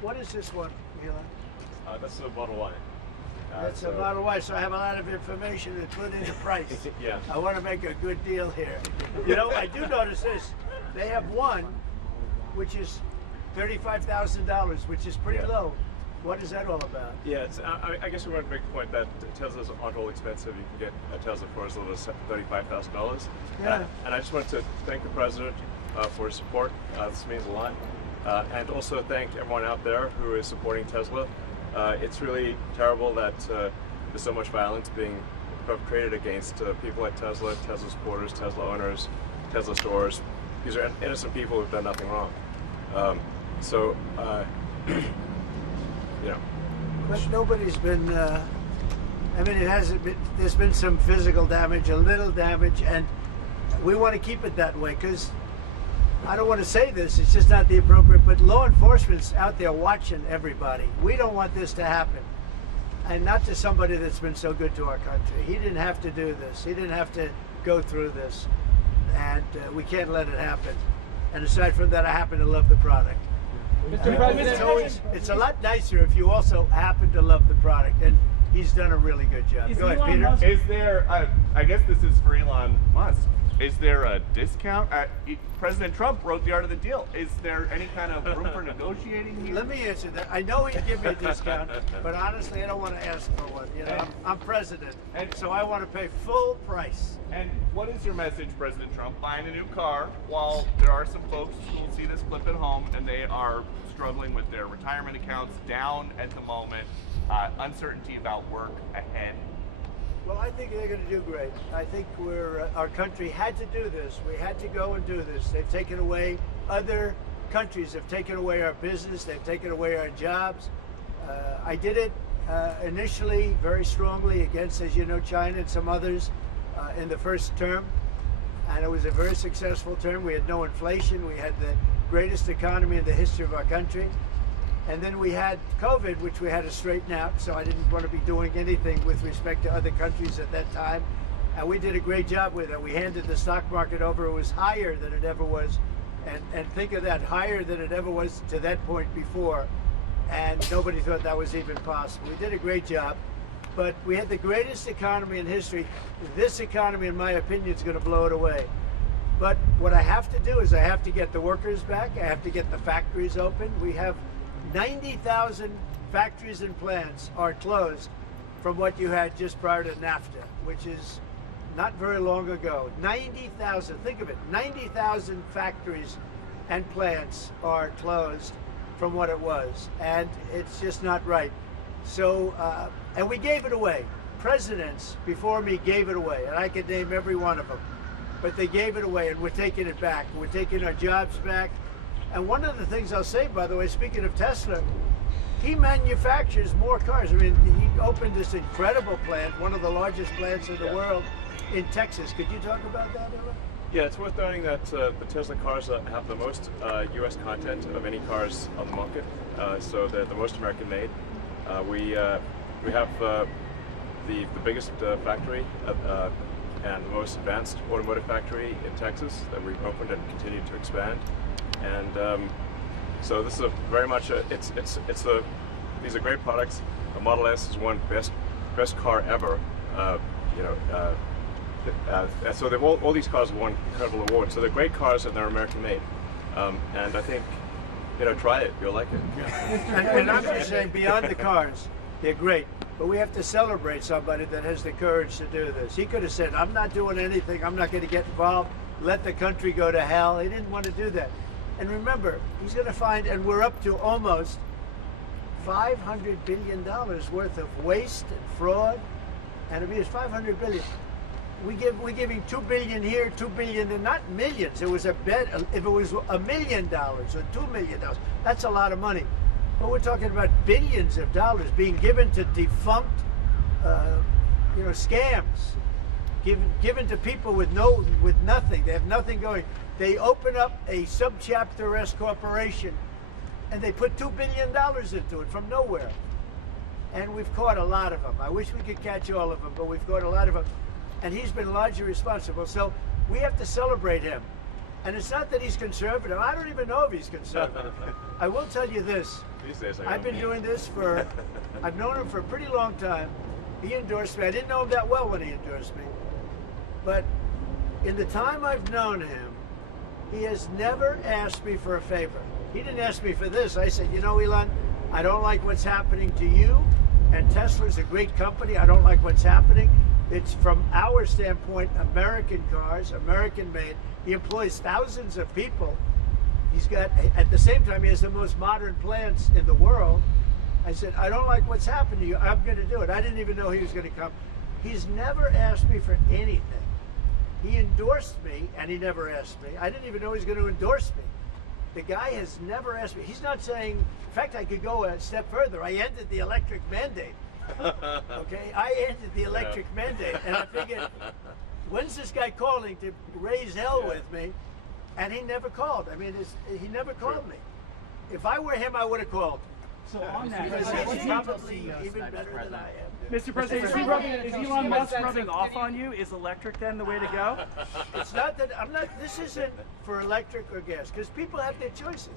What is this one, Elon? This is a Model Y. That's a Model Y, so I have a lot of information to put into price. Yeah. I want to make a good deal here. You know, I do notice this. They have one, which is $35,000, which is pretty low. What is that all about? Yeah, I guess we want to make the point that Teslas aren't all expensive. You can get a Tesla for as little as $35,000. Yeah. And I just want to thank the president for his support. This means a lot. And also thank everyone out there who is supporting Tesla. It's really terrible that there's so much violence being perpetrated against people like Tesla, Tesla supporters, Tesla owners, Tesla stores. These are innocent people who've done nothing wrong. You know. But nobody's been, I mean, it hasn't been, there's been some physical damage, a little damage, and we want to keep it that way because I don't want to say this, it's just not the appropriate, but law enforcement's out there watching everybody. We don't want this to happen. And not to somebody that's been so good to our country. He didn't have to do this. He didn't have to go through this. And we can't let it happen. And aside from that, I happen to love the product. Mr. President, It's a lot nicer if you also happen to love the product. And he's done a really good job. Go ahead, Peter. Musk- Is there, I guess this is for Elon Musk, is there a discount? President Trump wrote the art of the deal. Is there any kind of room for negotiating here? Let me answer that. I know he'd give me a discount, but honestly, I don't want to ask for one. You know, I'm president, and so I want to pay full price. And what is your message, President Trump? Buying a new car while there are some folks who will see this clip at home and they are struggling with their retirement accounts down at the moment, uncertainty about work ahead. Well, I think they're going to do great. I think our country had to do this. We had to go and do this. They've taken away, other countries have taken away our business. They've taken away our jobs. I did it initially very strongly against, as you know, China and some others in the first term. And it was a very successful term. We had no inflation. We had the greatest economy in the history of our country. And then we had COVID, which we had to straighten out, so I didn't want to be doing anything with respect to other countries at that time. And we did a great job with it. We handed the stock market over. It was higher than it ever was. And think of that, higher than it ever was to that point before. And nobody thought that was even possible. We did a great job. But we had the greatest economy in history. This economy, in my opinion, is going to blow it away. But what I have to do is I have to get the workers back. I have to get the factories open. We have 90,000 factories and plants are closed from what you had just prior to NAFTA, which is not very long ago. 90,000, think of it, 90,000 factories and plants are closed from what it was, and it's just not right. So, and we gave it away. Presidents before me gave it away, and I could name every one of them, but they gave it away, and we're taking it back. We're taking our jobs back. And one of the things I'll say, by the way, speaking of Tesla, he manufactures more cars. I mean, he opened this incredible plant, one of the largest plants in the world, in Texas. Could you talk about that, Ella? Yeah, it's worth noting that the Tesla cars have the most U.S. content of any cars on the market, so they're the most American made. We have the biggest factory and the most advanced automotive factory in Texas that we've opened and continue to expand. And so this is very much these are great products. The Model S is one best car ever. So they've all these cars have won incredible awards. So they're great cars and they're American made. And I think, try it, you'll like it. And I'm just saying, beyond the cars, they're great. But we have to celebrate somebody that has the courage to do this. He could have said, I'm not doing anything, I'm not going to get involved, let the country go to hell. He didn't want to do that. And remember, he's going to find, and we're up to almost $500 billion worth of waste and fraud, and abuse. $500 billion. We're giving $2 billion here, $2 billion, and not millions. It was a bet. If it was $1 million or $2 million, that's a lot of money. But we're talking about billions of dollars being given to defunct, scams, given to people with nothing. They have nothing going. They open up a subchapter S corporation, and they put $2 billion into it from nowhere. And we've caught a lot of them. I wish we could catch all of them, but we've caught a lot of them. And he's been largely responsible. So we have to celebrate him. And it's not that he's conservative. I don't even know if he's conservative. I will tell you this. These days, I've been doing this for, I've known him for a pretty long time. He endorsed me. I didn't know him that well when he endorsed me. But in the time I've known him, he has never asked me for a favor. He didn't ask me for this. I said, you know, Elon, I don't like what's happening to you. And Tesla's a great company. I don't like what's happening. It's from our standpoint, American cars, American made. He employs thousands of people. He's got, at the same time, he has the most modern plants in the world. I said, I don't like what's happened to you. I'm going to do it. I didn't even know he was going to come. He's never asked me for anything. He endorsed me, and he never asked me. I didn't even know he was going to endorse me. The guy has never asked me. He's not saying, in fact, I could go a step further. I ended the electric mandate. Okay, I ended the electric mandate, and I figured, when's this guy calling to raise hell with me? And he never called. I mean, he never called me. If I were him, I would have called. So on that, Because what's he's he- probably even better than I am. Mr. President, is Elon Musk rubbing off on you? Is electric then the way to go? It's not that I'm not. This isn't for electric or gas because people have their choices.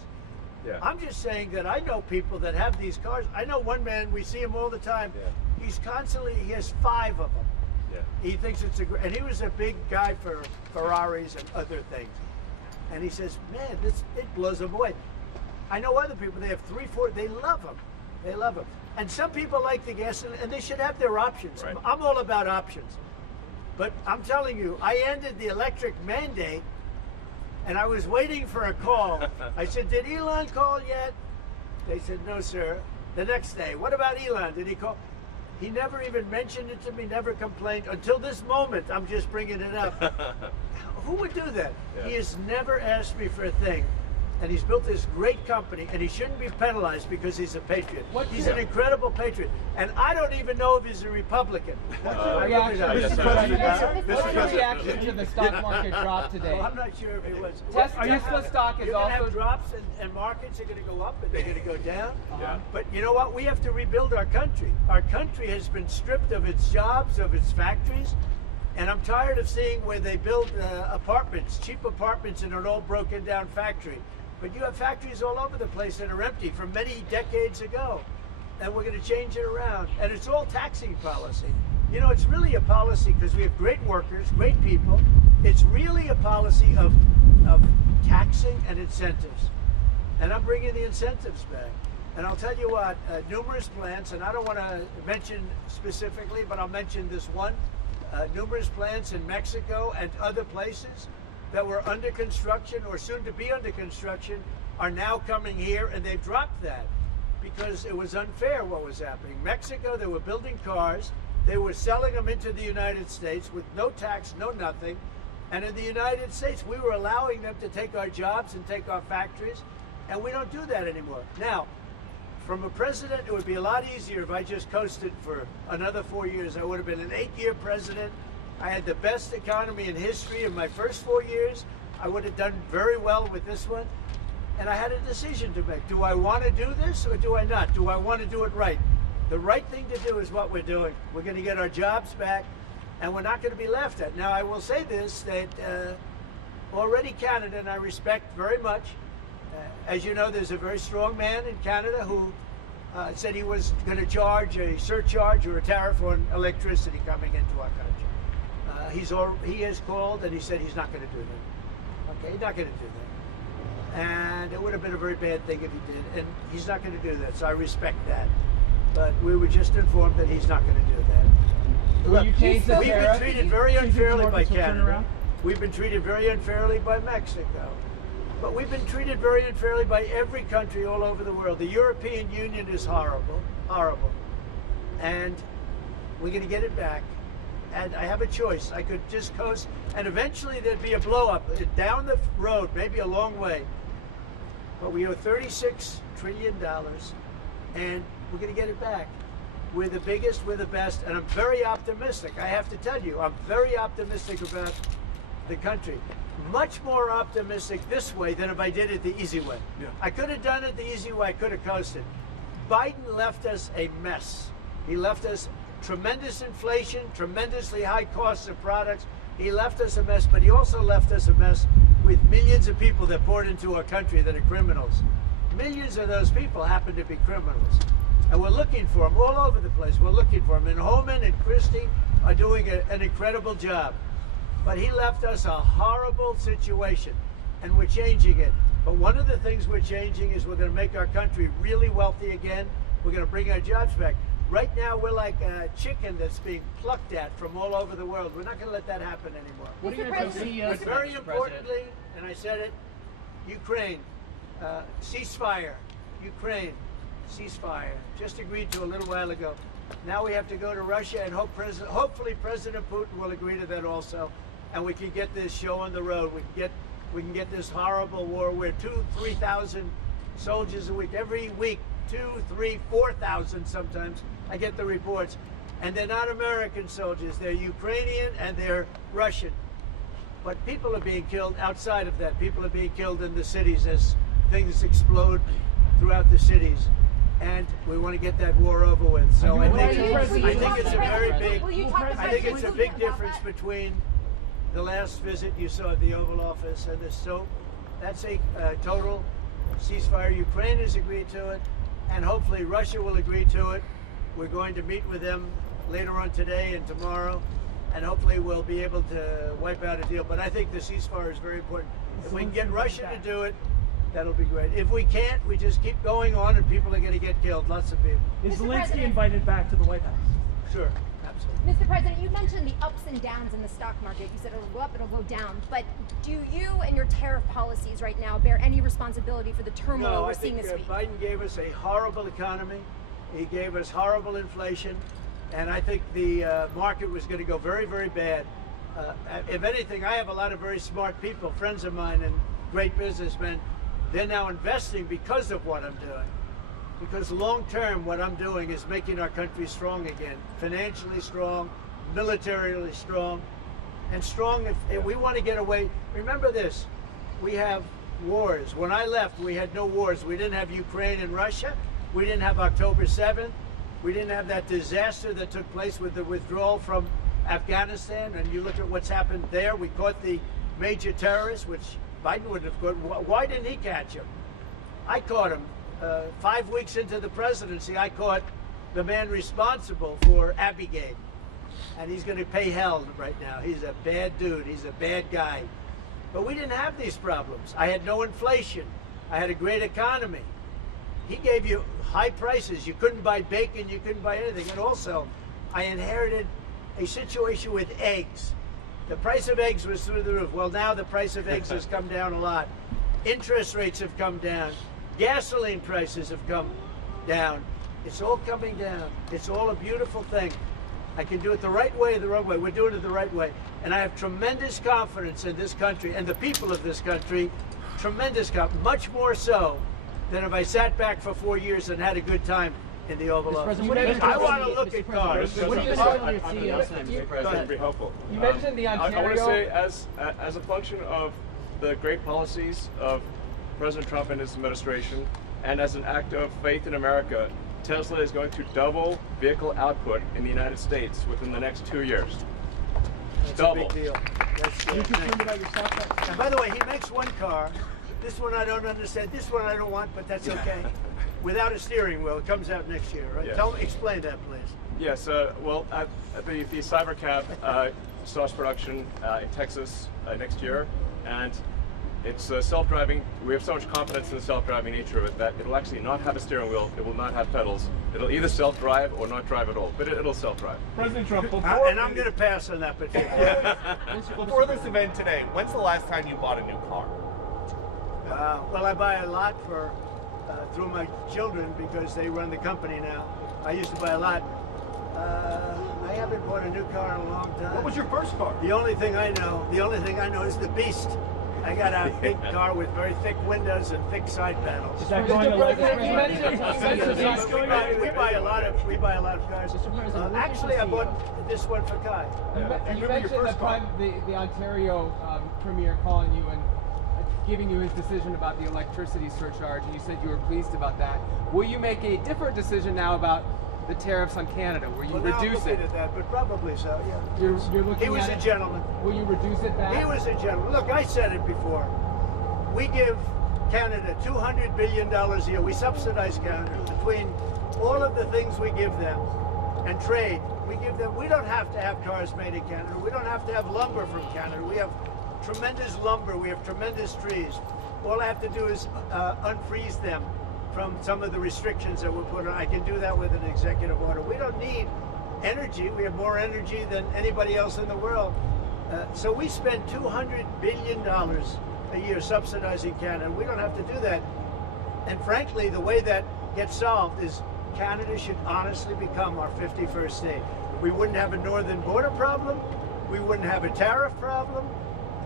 Yeah. I'm just saying that I know people that have these cars. I know one man. We see him all the time. Yeah. He's constantly. He has 5 of them. Yeah. He thinks it's a. And he was a big guy for Ferraris and other things. And he says, man, it blows him away. I know other people. They have 3, 4. They love them. They love them. And some people like the gas, and they should have their options. Right. I'm all about options. But I'm telling you, I ended the electric mandate, and I was waiting for a call. I said, did Elon call yet? They said, no, sir. The next day, what about Elon? Did he call? He never even mentioned it to me, never complained. Until this moment, I'm just bringing it up. Who would do that? Yeah. He has never asked me for a thing. And he's built this great company, and he shouldn't be penalized because he's a patriot. He's an incredible patriot. And I don't even know if he's a Republican. I really don't. yes, Mr. sir. President, Mr. what's your President. reaction to the stock market drop today? Well, I'm not sure if he was. Tesla stock is You're going to also have drops, and markets are going to go up, and they're going to go down. Yeah. But you know what? We have to rebuild our country. Our country has been stripped of its jobs, of its factories. And I'm tired of seeing where they build apartments, cheap apartments in an old broken down factory. But you have factories all over the place that are empty from many decades ago. And we're going to change it around. And it's all taxing policy. You know, it's really a policy because we have great workers, great people. It's really a policy of taxing and incentives. And I'm bringing the incentives back. And I'll tell you what, numerous plants, and I don't want to mention specifically, but I'll mention this one. Numerous plants in Mexico and other places that were under construction or soon to be under construction are now coming here, and they've dropped that because it was unfair what was happening. Mexico, they were building cars, they were selling them into the United States with no tax, no nothing, and in the United States we were allowing them to take our jobs and take our factories, and we don't do that anymore. Now, from a president, it would be a lot easier if I just coasted for another 4 years. I would have been an 8-year president. I had the best economy in history in my first 4 years. I would have done very well with this one. And I had a decision to make. Do I want to do this or do I not? Do I want to do it right? The right thing to do is what we're doing. We're going to get our jobs back, and we're not going to be laughed at. Now, I will say this, that already Canada, and I respect very much, as you know, there's a very strong man in Canada who said he was going to charge a surcharge or a tariff on electricity coming into our country. He has called and he said he's not going to do that. Okay, he's not going to do that. And it would have been a very bad thing if he did, and he's not going to do that, so I respect that. But we were just informed that he's not going to do that. Will you change the We've been tariff? treated very unfairly by Mortgage will turn Canada. around? We've been treated very unfairly by Mexico. But we've been treated very unfairly by every country all over the world. The European Union is horrible, horrible. And we're going to get it back. And I have a choice. I could just coast, and eventually there'd be a blow-up down the road, maybe a long way. But we owe $36 trillion, and we're going to get it back. We're the biggest, we're the best, and I'm very optimistic. I have to tell you, I'm very optimistic about the country. Much more optimistic this way than if I did it the easy way. Yeah. I could have done it the easy way, I could have coasted. Biden left us a mess. He left us tremendous inflation, tremendously high costs of products. He left us a mess, but he also left us a mess with millions of people that poured into our country that are criminals. Millions of those people happen to be criminals. And we're looking for them all over the place. We're looking for them. And Holman and Christie are doing an incredible job. But he left us a horrible situation, and we're changing it. But one of the things we're changing is we're going to make our country really wealthy again. We're going to bring our jobs back. Right now, we're like a chicken that's being plucked at from all over the world. We're not going to let that happen anymore. What are you Mr. going to President, see But us, very Mr. President? importantly, and I said it, Ukraine, ceasefire. Ukraine, ceasefire. Just agreed to a little while ago. Now we have to go to Russia and hopefully President Putin will agree to that also, and we can get this show on the road. We can get this horrible war where 2,000-3,000 soldiers a week, every week, 2,000, 3,000, 4,000 sometimes. I get the reports, and they're not American soldiers. They're Ukrainian and they're Russian. But people are being killed outside of that. People are being killed in the cities as things explode throughout the cities. And we want to get that war over with. So I think it's a very big, I think it's a big difference between the last visit you saw at the Oval Office and this. So that's a total ceasefire. Ukraine has agreed to it, and hopefully Russia will agree to it. We're going to meet with them later on today and tomorrow, and hopefully we'll be able to wipe out a deal. But I think the ceasefire is very important. If we can get Russia to do it, that'll be great. If we can't, we just keep going on and people are going to get killed, lots of people. Is Mr. Zelensky President. invited back to the White House? Sure, absolutely. Mr. President, you mentioned the ups and downs in the stock market. You said it'll go up, it'll go down. But do you and your tariff policies right now bear any responsibility for the turmoil No, we're I seeing think this week? Biden gave us a horrible economy. He gave us horrible inflation. And I think the market was going to go very, very bad. If anything, I have a lot of very smart people, friends of mine and great businessmen. They're now investing because of what I'm doing. Because long term, what I'm doing is making our country strong again. Financially strong, militarily strong, and strong if we want to get away. Remember this, we have wars. When I left, we had no wars. We didn't have Ukraine and Russia. We didn't have October 7th. We didn't have that disaster that took place with the withdrawal from Afghanistan. And you look at what's happened there. We caught the major terrorist, which Biden wouldn't have caught. Why didn't he catch him? I caught him. 5 weeks into the presidency, I caught the man responsible for Abiegate. And he's going to pay hell right now. He's a bad dude. He's a bad guy. But we didn't have these problems. I had no inflation. I had a great economy. He gave you high prices. You couldn't buy bacon. You couldn't buy anything. And also, I inherited a situation with eggs. The price of eggs was through the roof. Well, now the price of eggs has come down a lot. Interest rates have come down. Gasoline prices have come down. It's all coming down. It's all a beautiful thing. I can do it the right way, the wrong way. We're doing it the right way. And I have tremendous confidence in this country and the people of this country. Tremendous confidence, much more so than if I sat back for 4 years and had a good time in the Oval Office. I want to look at cars. What are you going to say on your CEO sign, Mr. President? That'd be helpful. You mentioned the I want to Ontario- say, as a function of the great policies of President Trump and his administration, and as an act of faith in America, Tesla is going to double vehicle output in the United States within the next 2 years. That's Double. a big deal. That's You concerned about your stock price? And by the way, he makes one car. This one I don't understand. This one I don't want, but that's okay. Without a steering wheel, it comes out next year, right? Yeah. Explain that, please. Yes, well, the Cybercab starts production in Texas next year, and it's self-driving. We have so much confidence in the self-driving nature of it that it'll actually not have a steering wheel. It will not have pedals. It'll either self-drive or not drive at all, but it'll self-drive. President Trump, before, And I'm going to pass on that, but before this event today, when's the last time you bought a new car? well, I buy a lot for through my children because they run the company now. I used to buy a lot. I haven't bought a new car in a long time. What was your first car? The only thing I know is the Beast. I got a big car with very thick windows and thick side panels. Is that going to We buy a lot of cars. Actually, I bought this one for Kai. You mentioned the Ontario Premier calling you and giving you his decision about the electricity surcharge, and you said you were pleased about that. Will you make a different decision now about the tariffs on Canada? Will you Well, now I'm reduce looking it? at that, but probably so, yeah. You're looking He was at a it. gentleman. Will you reduce it back? He was a gentleman. Look, I said it before. We give Canada $200 billion a year. We subsidize Canada between all of the things we give them and trade. We give them. We don't have to have cars made in Canada. We don't have to have lumber from Canada. We have tremendous lumber. We have tremendous trees. All I have to do is unfreeze them from some of the restrictions that were put on. I can do that with an executive order. We don't need energy. We have more energy than anybody else in the world. So we spend $200 billion a year subsidizing Canada. We don't have to do that. And frankly, the way that gets solved is Canada should honestly become our 51st state. We wouldn't have a northern border problem. We wouldn't have a tariff problem.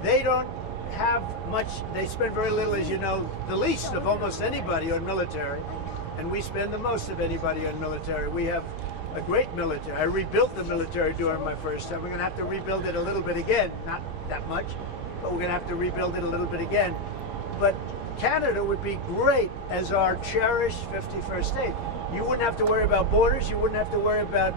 They don't have much, they spend very little, as you know, the least of almost anybody on military. And we spend the most of anybody on military. We have a great military. I rebuilt the military during my first time. We're going to have to rebuild it a little bit again. Not that much, but we're going to have to rebuild it a little bit again. But Canada would be great as our cherished 51st state. You wouldn't have to worry about borders. You wouldn't have to worry about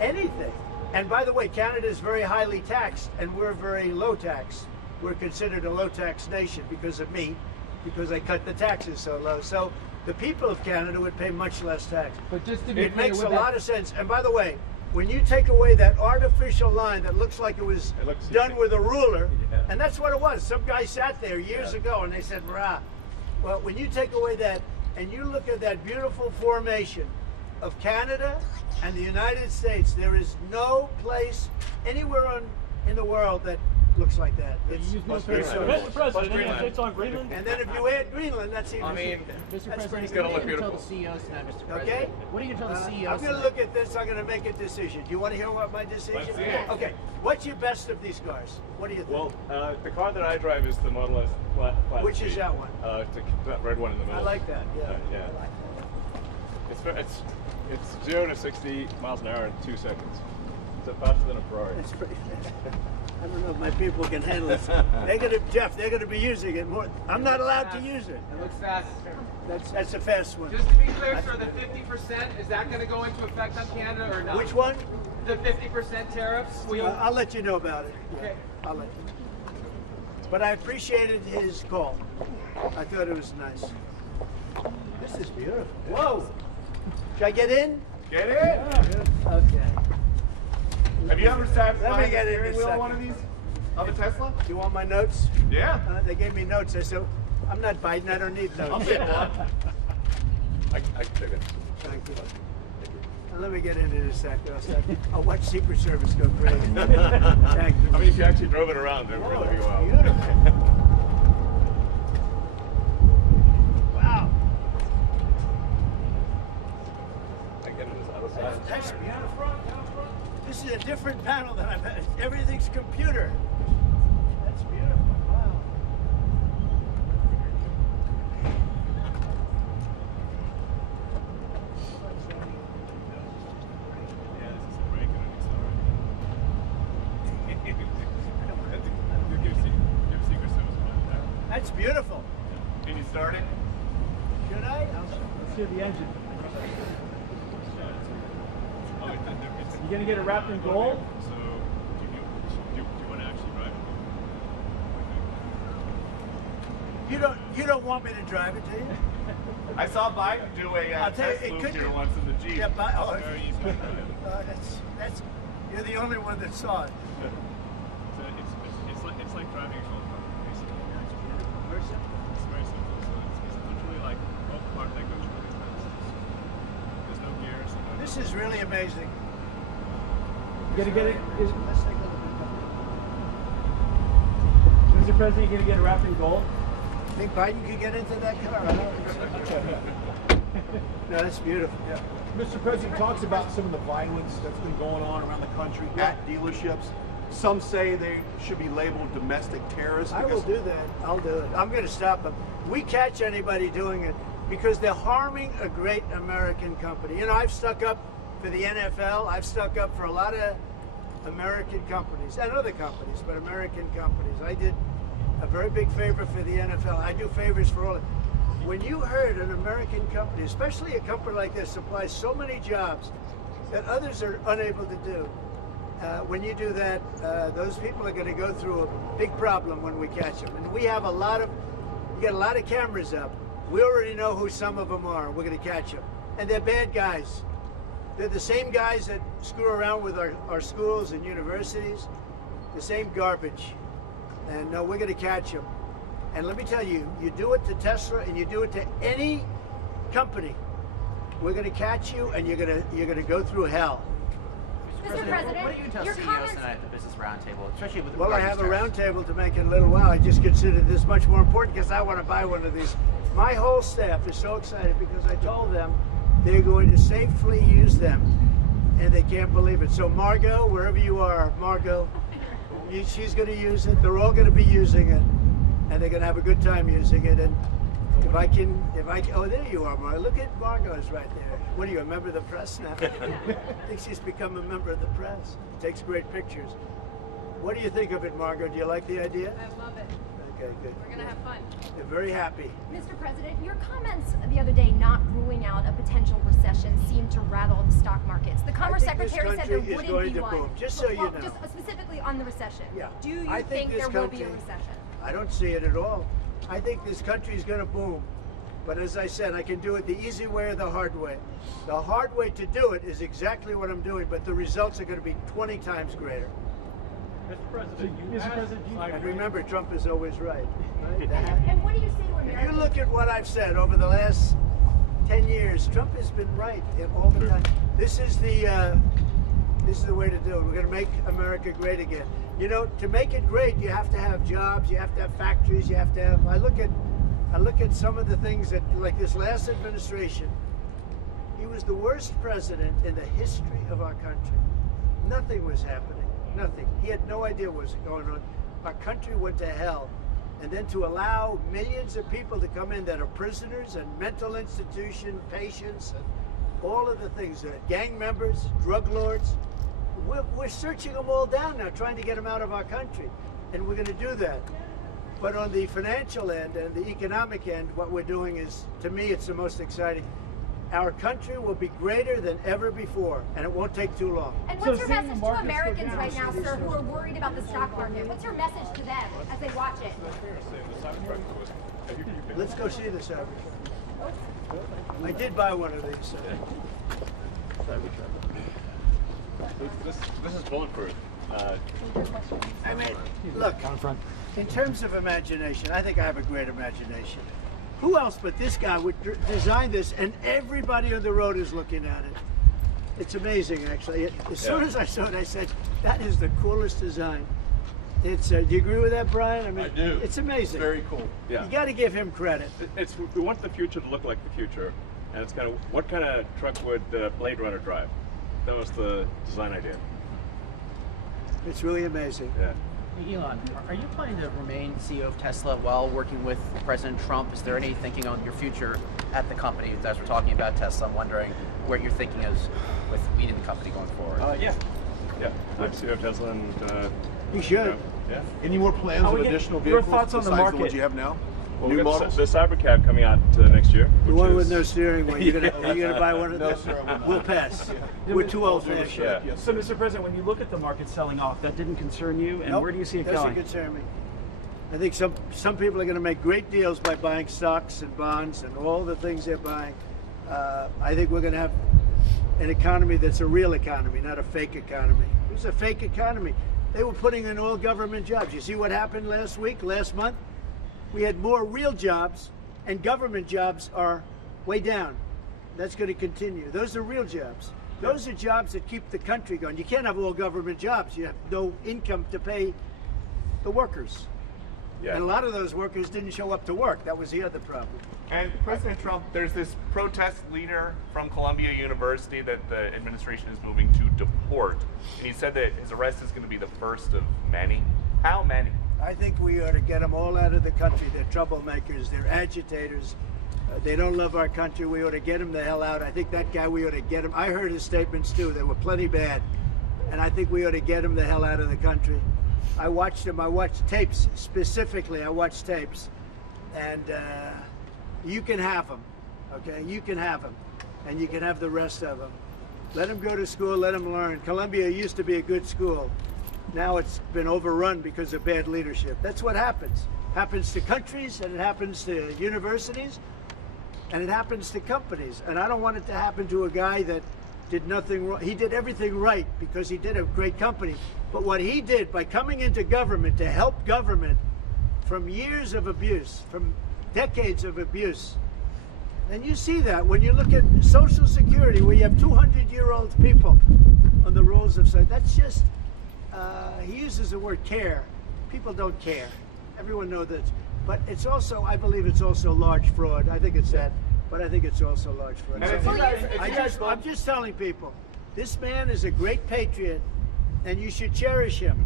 anything. And by the way, Canada is very highly taxed, and we're very low tax. We're considered a low tax nation because of me, because I cut the taxes so low. So the people of Canada would pay much less tax. But just to be It clear, makes with a that- lot of sense. And by the way, when you take away that artificial line that looks like it was done with a ruler, and that's what it was. Some guy sat there years ago and they said, rah. Well, when you take away that and you look at that beautiful formation of Canada and the United States, there is no place anywhere in the world that looks like that. It's Mr. President, it's on Greenland. and then if you add Greenland, that's even. I mean, that's Mr. President, pretty it's gonna what look are you gonna beautiful. tell the CEOs tonight, Mr. President? Okay. What are you gonna tell the CEOs I'm going to tonight? look at this. I'm going to make a decision. Do you want to hear what my decision Let's is? see it. Okay. What's your best of these cars? What do you think? Well, the car that I drive is the Model S Plaid Which is C. that one? That red one in the middle. I like that. Yeah. Yeah. It's 0 to 60 miles an hour in 2 seconds. It's faster than a Ferrari. It's pretty. I don't know if my people can handle it. They're going to, Jeff. They're going to be using it more. I'm not allowed to use it. It looks fast. That's a fast one. Just to be clear, sir, the 50%, is that going to go into effect on Canada or not? Which one? The 50% tariffs? Will you... I'll let you know about it. Yeah, Okay. I'll let you know. But I appreciated his call. I thought it was nice. This is beautiful. Whoa! Should I get in? Get in. Okay. Have you ever sat Let me behind the get in steering a wheel of second. one of these? Of a Tesla? Do you want my notes? Yeah. They gave me notes. I said, I'm not Biden. I don't need notes. I'll take one. I can take it. Thank you. Now, let me get into this sector. I'll watch Secret Service go crazy. Thank you. I mean, if you actually drove it around, it would Oh, really it's go out. beautiful. Wow. I get it this other side. That's beautiful. This is a different panel than I've had. Everything's computer. That's beautiful. Wow. Yeah, this is a break and an give Secret Service one. That's beautiful. Can you start it? Should I? Let's hear the engine. Oh, it's You gonna get it wrapped in gold? So, do you want to actually drive it? You don't want me to drive it, do you? I saw Biden do a I'll tell you, test it move could here be- once in the Jeep. Yeah, but Very easy to drive. that's you're the only one that saw it. So it's like driving a golf cart, basically. Where's it? It's very simple. So it's literally like a golf cart that goes really fast. There's no gears. And no This is really amazing. You gonna get it? Let's take a look at Mr. President, you gonna get it wrapped in gold? that. Think Biden could get into that car? I don't No, that's beautiful. Yeah. Mr. President talks about some of the violence that's been going on around the country at dealerships. Some say they should be labeled domestic terrorists. I will because do that. I'll do it. I'm going to stop them. We catch anybody doing it because they're harming a great American company. You know, I've stuck up for the NFL. I've stuck up for a lot of American companies and other companies, but American companies. I did a very big favor for the NFL. I do favors for all. When you heard an American company, especially a company like this, supplies so many jobs, that others are unable to do. When you do that, those people are going to go through a big problem when we catch them. And we have you get a lot of cameras up. We already know who some of them are. We're going to catch them. And they're bad guys. They're the same guys that screw around with our schools and universities, the same garbage. And we're going to catch them. And let me tell you, you do it to Tesla and you do it to any company, we're going to catch you and you're going to go through hell. Mr. President, what do you tell your CEOs comments... tonight at the Business Roundtable, especially with Well, I regard have to a tariffs? roundtable to make in a little while. I just considered this much more important because I want to buy one of these. My whole staff is so excited because I told them they're going to safely use them, and they can't believe it. So Margot, wherever you are, Margot, she's going to use it. They're all going to be using it, and they're going to have a good time using it. And if I can, oh, there you are, Margot. Look at Margot's right there. What are you, a member of the press now? I think she's become a member of the press. Takes great pictures. What do you think of it, Margot? Do you like the idea? I love it. Okay, good. We're gonna have fun. They're very happy. Mr. President, your comments the other day not ruling out a potential recession seemed to rattle the stock markets. The Commerce I think this Secretary said there country is wouldn't going be to one. boom, just so you know. Just specifically on the recession. Yeah. Do you I think this there will be a country- recession? I don't see it at all. I think this country is going to boom. But as I said, I can do it the easy way or the hard way. The hard way to do it is exactly what I'm doing, but the results are going to be 20 times greater. Mr. President, And remember, Trump is always right. And what do you say to If you Americans? look at what I've said over the last 10 years, Trump has been right all the time. This is the way to do it. We're going to make America great again. You know, to make it great, you have to have jobs, you have to have factories, you have to have. I look at some of the things that, like this last administration, he was the worst president in the history of our country. Nothing was happening. Nothing. He had no idea what was going on. Our country went to hell. And then to allow millions of people to come in that are prisoners and mental institution patients and all of the things, gang members, drug lords, we're searching them all down now, trying to get them out of our country. And we're going to do that. But on the financial end and the economic end, what we're doing is, to me, it's the most exciting. Our country will be greater than ever before, and it won't take too long. And what's your message to Americans right now, sir, who are worried about the stock market? What's your message to them as they watch it? Let's go see the Cybertruck. I did buy one of these. This is bulletproof. I mean, look, in terms of imagination, I think I have a great imagination. Who else but this guy would design this, and everybody on the road is looking at it. It's amazing, actually. As soon as I saw it, I said, that is the coolest design. It's. Do you agree with that, Brian? I mean, I do. It's amazing. Very cool. Yeah. You got to give him credit. We want the future to look like the future, and it's kind of what kind of truck would Blade Runner drive? That was the design idea. It's really amazing. Yeah. Elon, are you planning to remain CEO of Tesla while working with President Trump? Is there any thinking on your future at the company? As we're talking about Tesla, I'm wondering where your thinking is with leading the company going forward. Yeah. I'm CEO of Tesla, and You should. yeah. Any more plans Are of we get- additional your vehicles thoughts on the besides the ones market? you have now? Well, New we got models? the Cybercab coming out next year. The which one is, with no steering wheel. You're gonna buy one of No, those? sir, I will not. We'll pass. We're too old for that shit. Yeah. Yes, So, sir. Mr. President, when you look at the market selling off, that didn't concern you, and Nope, where do you see it doesn't going? concern me. I think some people are going to make great deals by buying stocks and bonds and all the things they're buying. I think we're going to have an economy that's a real economy, not a fake economy. It was a fake economy. They were putting in all government jobs. You see what happened last month? We had more real jobs, and government jobs are way down. That's going to continue. Those are real jobs. Those are jobs that keep the country going. You can't have all government jobs. You have no income to pay the workers. Yeah. And a lot of those workers didn't show up to work. That was the other problem. And President Trump, there's this protest leader from Columbia University that the administration is moving to deport. And he said that his arrest is going to be the first of many. How many? I think we ought to get them all out of the country. They're troublemakers. They're agitators. They don't love our country. We ought to get them the hell out. I think that guy, we ought to get him. I heard his statements too. They were plenty bad. And I think we ought to get him the hell out of the country. I watched him. I watched tapes specifically. I watched tapes. And you can have them. Okay? You can have them. And you can have the rest of them. Let them go to school, let them learn. Columbia used to be a good school. Now it's been overrun because of bad leadership. That's what happens. Happens to countries, and it happens to universities, and it happens to companies. And I don't want it to happen to a guy that did nothing wrong. He did everything right because he did a great company. But what he did by coming into government to help government from years of abuse, from decades of abuse, and you see that when you look at Social Security, where you have 200-year-old people on the rolls of society. That's just, he uses the word care. People don't care. Everyone knows that. But it's also, I believe it's also large fraud. I think it's that, but I think it's also large fraud. So I'm just telling people, this man is a great patriot, and you should cherish him.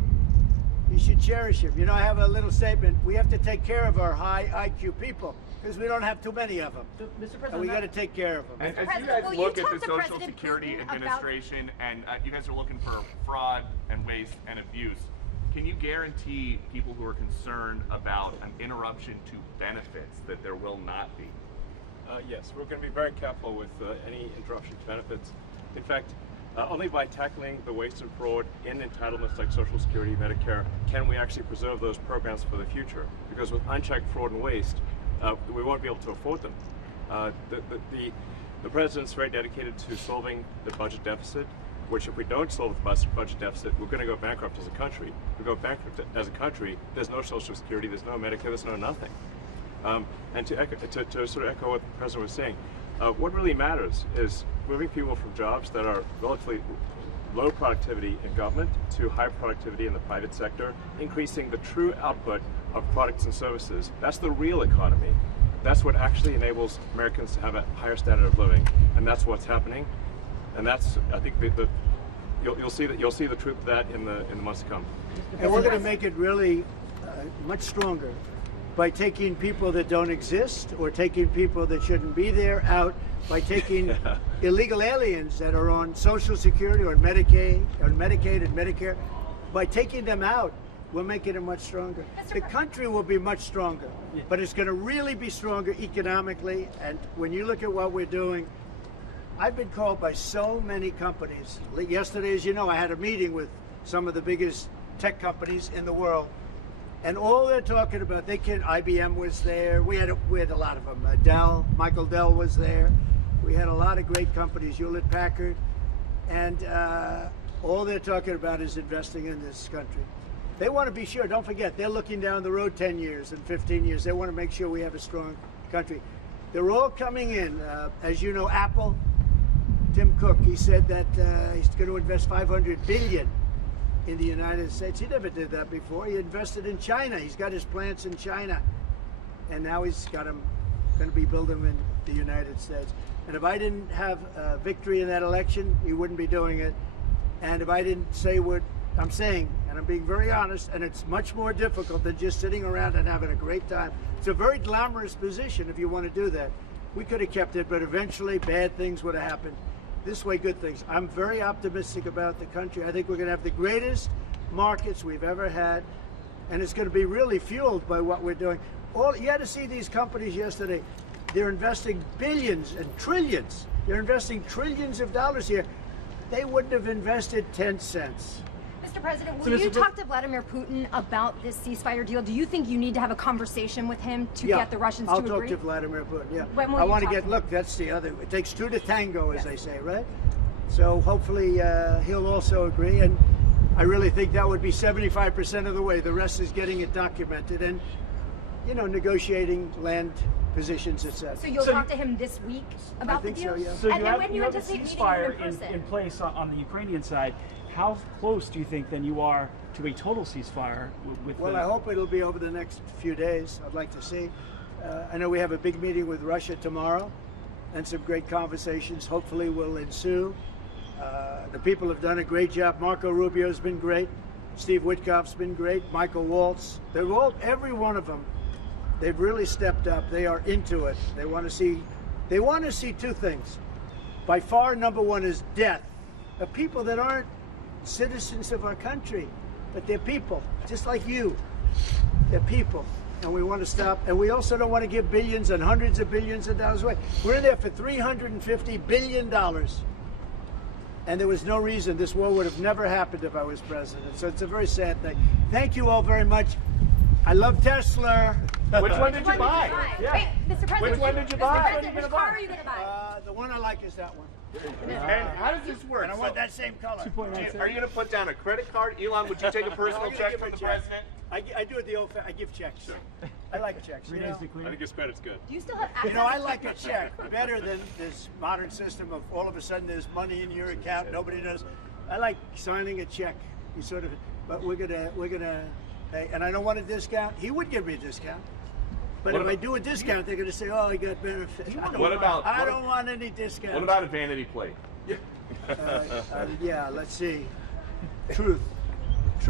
You should cherish him. You know, I have a little statement. We have to take care of our high IQ people because we don't have too many of them. So, Mr. President, And we got to take care of them. And as you President, guys will you look at talk the to Social President Security Putin about- Administration and you guys are looking for fraud and waste and abuse, can you guarantee people who are concerned about an interruption to benefits that there will not be? Yes, we're going to be very careful with any interruption to benefits. In fact, only by tackling the waste and fraud in entitlements like Social Security, Medicare, can we actually preserve those programs for the future. Because with unchecked fraud and waste, we won't be able to afford them. The president's very dedicated to solving the budget deficit, which if we don't solve the budget deficit, we're going to go bankrupt as a country. If we go bankrupt as a country, there's no Social Security, there's no Medicare, there's no nothing. And to sort of echo what the president was saying, what really matters is moving people from jobs that are relatively low productivity in government to high productivity in the private sector, increasing the true output of products and services. That's the real economy. That's what actually enables Americans to have a higher standard of living, and that's what's happening. And that's, I think, you'll see the truth of that in the months to come. And we're going to make it really much stronger by taking people that don't exist or taking people that shouldn't be there out, by taking illegal aliens that are on Social Security or Medicaid and Medicare. By taking them out, we're making it much stronger. The country will be much stronger, but it's going to really be stronger economically. And when you look at what we're doing, I've been called by so many companies. Yesterday, as you know, I had a meeting with some of the biggest tech companies in the world. And all they're talking about, IBM was there. We had a lot of them. Dell, Michael Dell was there. We had a lot of great companies, Hewlett Packard. And all they're talking about is investing in this country. They want to be sure, don't forget, they're looking down the road 10 years and 15 years. They want to make sure we have a strong country. They're all coming in. As you know, Apple, Tim Cook, he said that he's going to invest $500 billion in the United States. He never did that before. He invested in China. He's got his plants in China. And now he's got them, going to be building them in the United States. And if I didn't have victory in that election, he wouldn't be doing it. And if I didn't say what I'm saying, and I'm being very honest, and it's much more difficult than just sitting around and having a great time. It's a very glamorous position if you want to do that. We could have kept it, but eventually bad things would have happened. This way, good things. I'm very optimistic about the country. I think we're going to have the greatest markets we've ever had, and it's going to be really fueled by what we're doing. You had to see these companies yesterday. They're investing billions and trillions. They're investing trillions of dollars here. They wouldn't have invested 10 cents. Mr. President, will you talk to Vladimir Putin about this ceasefire deal? Do you think you need to have a conversation with him to get the Russians to agree? I'll talk to Vladimir Putin, yeah. When will I you want to talk get, to look, that's the other, it takes two to tango, as they say, right? So hopefully he'll also agree, and I really think that would be 75% of the way. The rest is getting it documented and, you know, negotiating land positions, etc. So you'll talk to him this week about the deal? I think so, yeah. So And you when have, you a anticipate meeting him ceasefire in person? in place on the Ukrainian side. How close do you think then you are to a total ceasefire with Well, I hope it'll be over the next few days. I'd like to see. I know we have a big meeting with Russia tomorrow, and some great conversations hopefully will ensue. The people have done a great job. Marco Rubio's been great. Steve Witkoff's been great. Michael Waltz. They're all, every one of them, they've really stepped up. They are into it. They want to see two things. By far, number one is death of people that aren't citizens of our country, but they're people, just like you. They're people, and we want to stop. And we also don't want to give billions and hundreds of billions of dollars away. We're in there for $350 billion. And there was no reason this war would have never happened if I was president. So it's a very sad thing. Thank you all very much. I love Tesla. Which one did you buy? Wait, Mr. President. Which one did you Mr. buy? President, which car are you going to buy? The one I like is that one. And how does this work? And I want that same color. Are you going to put down a credit card? Elon, would you take a personal check from the president? I do it the old I give checks. Sure. I like checks. You know? I think his credit's good. Do you still have access? You know, I like a check better than this modern system of all of a sudden there's money in your account, nobody knows. I like signing a check. You sort of, but we're gonna pay, and I don't want a discount. He would give me a discount, but What if I about- do a discount, they're gonna say, "Oh, he got benefits." I don't want any discount. What about a vanity plate? Yeah, let's see. Truth.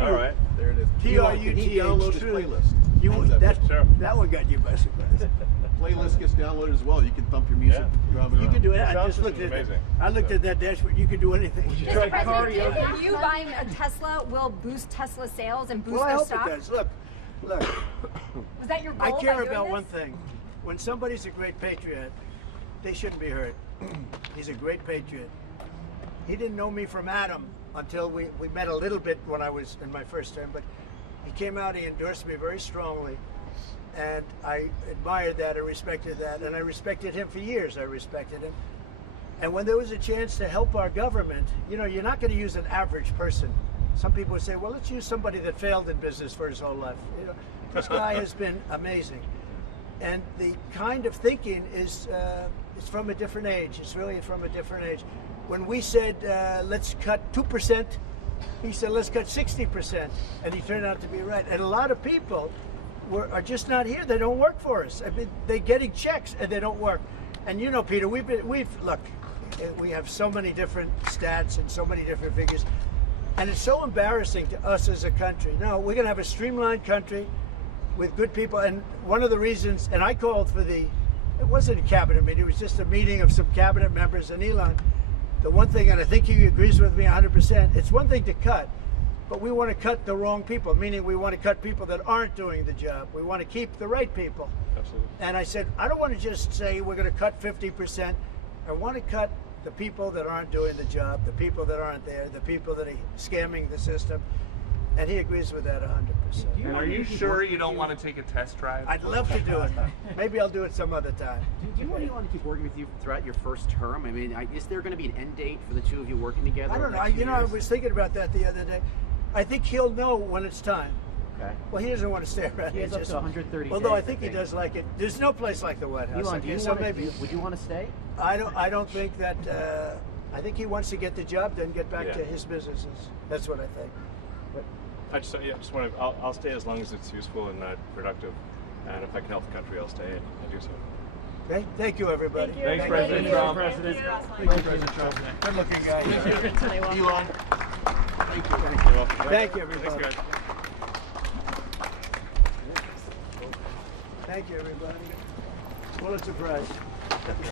All right. There it is. Truth. He download his playlist. You How's that that, feel? Sure. that one got you by surprise. Playlist gets downloaded as well. You can thump your music. Yeah. driving You around. can do it. I Sound just looked at system's it. amazing. I looked at that dashboard. You can do anything. Mr. President, you buying a Tesla will boost Tesla sales and boost Well, I their hope stock? it does. Look. Was that your goal I by care doing about this? one thing. When somebody's a great patriot, they shouldn't be hurt. He's a great patriot. He didn't know me from Adam until we met a little bit when I was in my first term, but he came out, he endorsed me very strongly, and I admired that, I respected that, and I respected him for years. I respected him. And when there was a chance to help our government, you know, you're not going to use an average person. Some people would say, well, let's use somebody that failed in business for his whole life. You know, this guy has been amazing. And the kind of thinking is it's from a different age. It's really from a different age. When we said, let's cut 2%, he said, let's cut 60%. And he turned out to be right. And a lot of people are just not here. They don't work for us. I mean, they're getting checks and they don't work. And you know, Peter, look, we have so many different stats and so many different figures. And it's so embarrassing to us as a country. No, we're going to have a streamlined country with good people. And one of the reasons, and I called for it wasn't a cabinet meeting, it was just a meeting of some cabinet members and Elon. The one thing, and I think he agrees with me 100%, it's one thing to cut, but we want to cut the wrong people, meaning we want to cut people that aren't doing the job. We want to keep the right people. Absolutely. And I said, I don't want to just say we're going to cut 50%. I want to cut the people that aren't doing the job, the people that aren't there, the people that are scamming the system. And he agrees with that 100%. And are you sure you don't want to take a test drive? I'd love to do it. Maybe I'll do it some other time. Do you want Elon to keep working with you throughout your first term? I mean, is there going to be an end date for the two of you working together? I don't know. over the next You few know, I years? was thinking about that the other day. I think he'll know when it's time. Okay. Well, he doesn't want to stay around. He has He up just- to 130 Although I days, think he does like it. There's no place like the White House. Elon, do you so want maybe would you want to stay? I don't think that. I think he wants to get the job done, get back Yeah. to his businesses. That's what I think. I just want to. I'll stay as long as it's useful and productive, and if I can help the country, I'll stay and do so. Okay. Thank you, everybody. Thanks, President Trump. President. Thank you, President Trump. Good looking guy. Elon. Thank you. You're welcome. Thank you, everybody. Thanks, guys. Thank you, everybody. Pulitzer Prize.